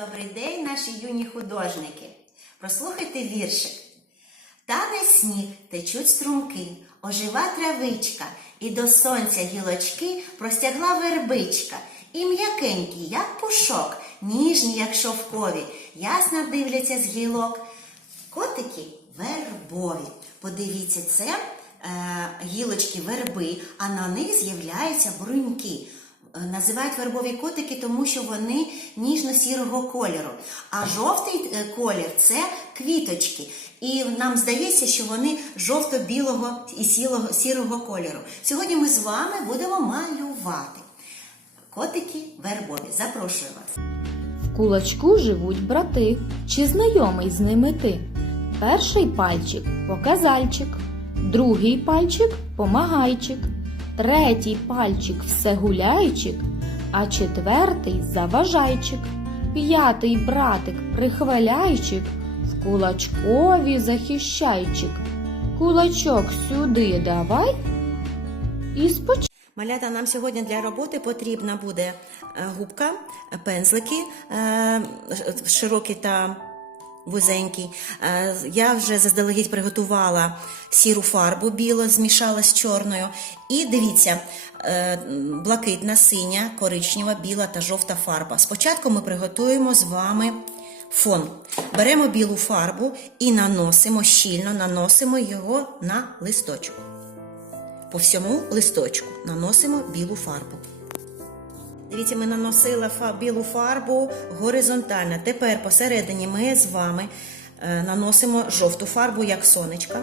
Добрий день, наші юні художники. Прослухайте віршик. Тане сніг, течуть струмки, ожива травичка, і до сонця гілочки простягла вербичка. І м'якенькі, як пушок, ніжні, як шовкові, ясно дивляться з гілок. Котики вербові. Подивіться, це е, гілочки верби, а на них з'являються бруньки. Е, Називають вербові котики, тому що вони ніжно-сірого кольору. А жовтий е, колір це квіточки. І нам здається, що вони жовто-білого і сірого кольору. Сьогодні ми з вами будемо малювати. Котики вербові. Запрошую вас. В кулачку живуть брати. Чи знайомий з ними ти? Перший пальчик показальчик, другий пальчик помагайчик, третій пальчик всегуляйчик, а четвертий заважайчик, п'ятий братик прихваляйчик, в кулачкові захищайчик. Кулачок сюди давай і спочатку. Малята, нам сьогодні для роботи потрібна буде е, губка, пензлики е, широкі та вузенькі. Е, Я вже заздалегідь приготувала сіру фарбу біло, змішала з чорною. І дивіться, е, блакитна, синя, коричнева, біла та жовта фарба. Спочатку ми приготуємо з вами фон. Беремо білу фарбу і наносимо щільно, наносимо його на листочок. По всьому листочку наносимо білу фарбу. Дивіться, ми наносили білу фарбу горизонтально. Тепер посередині ми з вами е, наносимо жовту фарбу, як сонечка.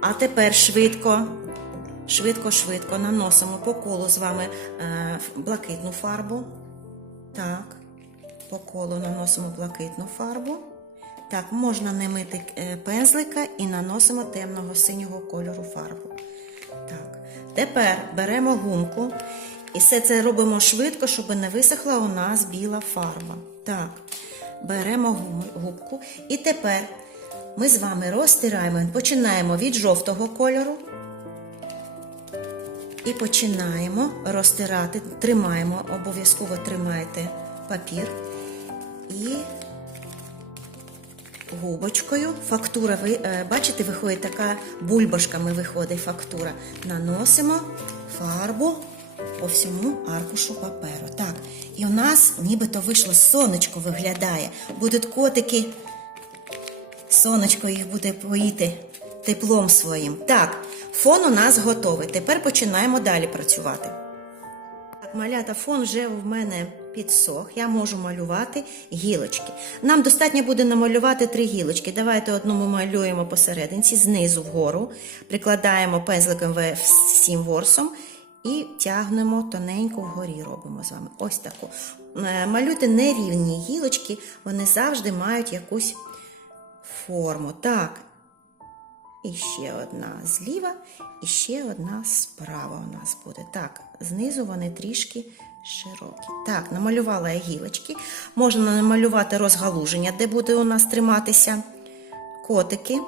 А тепер швидко, швидко, швидко наносимо по колу з вами е, блакитну фарбу. Так, по колу наносимо блакитну фарбу. Так, можна не мити е, пензлика і наносимо темного синього кольору фарбу. Так, тепер беремо гумку і все це робимо швидко, щоб не висохла у нас біла фарба. Так, беремо губку і тепер ми з вами розтираємо, починаємо від жовтого кольору. І починаємо розтирати, тримаємо, обов'язково тримайте папір і губочкою. Фактура, ви е, бачите, виходить така бульбашками виходить фактура. Наносимо фарбу по всьому аркушу паперу. Так, і у нас нібито вийшло сонечко виглядає. Будуть котики, сонечко їх буде поїти теплом своїм. Так, фон у нас готовий. Тепер починаємо далі працювати. Так, малята, фон вже в мене підсох. Я можу малювати гілочки. Нам достатньо буде намалювати три гілочки. Давайте одну ми малюємо посерединці, знизу вгору, прикладаємо пензликом всім ворсом і тягнемо тоненько вгорі. Робимо з вами. Ось таку. Е, Малюйте нерівні гілочки, вони завжди мають якусь форму. Так, і ще одна зліва, і ще одна справа у нас буде. Так, знизу вони трішки широкі. Так, намалювала я гілочки. Можна намалювати розгалуження, де буде у нас триматися котики.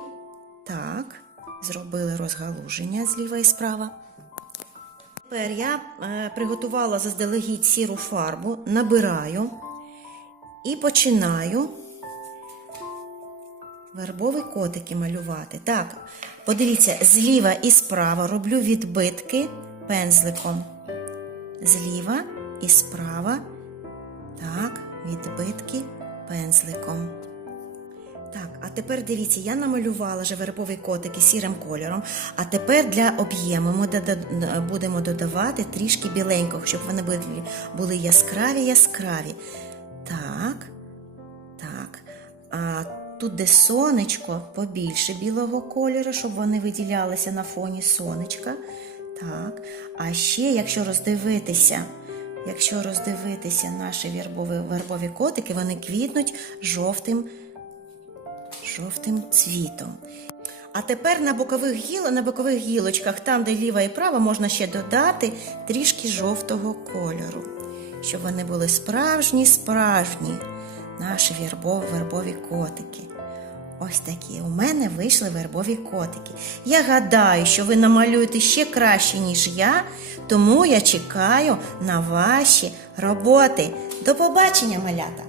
Так, зробили розгалуження зліва і справа. Тепер я е, приготувала заздалегідь сіру фарбу, набираю і починаю вербові котики малювати. Так, подивіться, зліва і справа роблю відбитки пензликом. Зліва і справа. Так, відбитки пензликом. Так, а тепер дивіться, я намалювала вже вербові котики сірим кольором. А тепер для об'єму ми будемо додавати трішки біленького, щоб вони були яскраві яскраві. Так, так. А тут, де сонечко, побільше білого кольору, щоб вони виділялися на фоні сонечка. Так. А ще, якщо роздивитися, якщо роздивитися наші вербові, вербові котики, вони квітнуть жовтим жовтим цвітом. А тепер на бокових гіл, на бокових гілочках, там, де ліва і права, можна ще додати трішки жовтого кольору, щоб вони були справжні, справжні наші вербові, вербові котики. Ось такі у мене вийшли вербові котики. Я гадаю, що ви намалюєте ще краще, ніж я, тому я чекаю на ваші роботи. До побачення, малята!